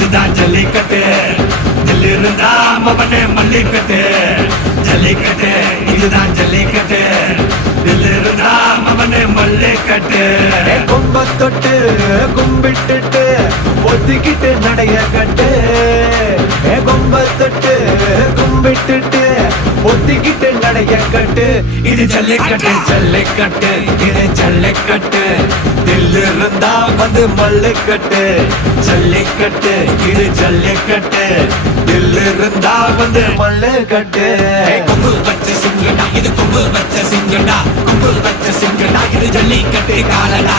இதுதான் ஜல்லிக்கட்டு தில் இருந்தா மவனே மல்லிக்கட்டு ஜல்லிக்கட்டு இதுதான் ஜல்லிக்கட்டு தில் இருந்தா மவனே மல்லிக்கட்டு கொம்ப தொட்டு கும்பிட்டுட்டு ஒத்திக்கிட்டு நடைய கட்டு கொம்ப தொட்டு கும்பிட்டுட்டு ஒத்திக்கிட்டு நடைய கட்டு இது ஜல்லிக்கட்டு ஜல்லிக்கட்டு இது ஜல்லிக்கட்டு தில் இருந்தா வந்து மல்லுக்கட்டு ஜல்லிக்கட்டு இது ஜல்லிக்கட்டு தில் இருந்தா வந்து மல்லுக்கட்டு கொம்பு வச்ச சிங்கடா இது கொம்பு வச்ச சிங்கடா கொம்பு வச்ச சிங்கடா இது ஜல்லிக்கட்டு காலடா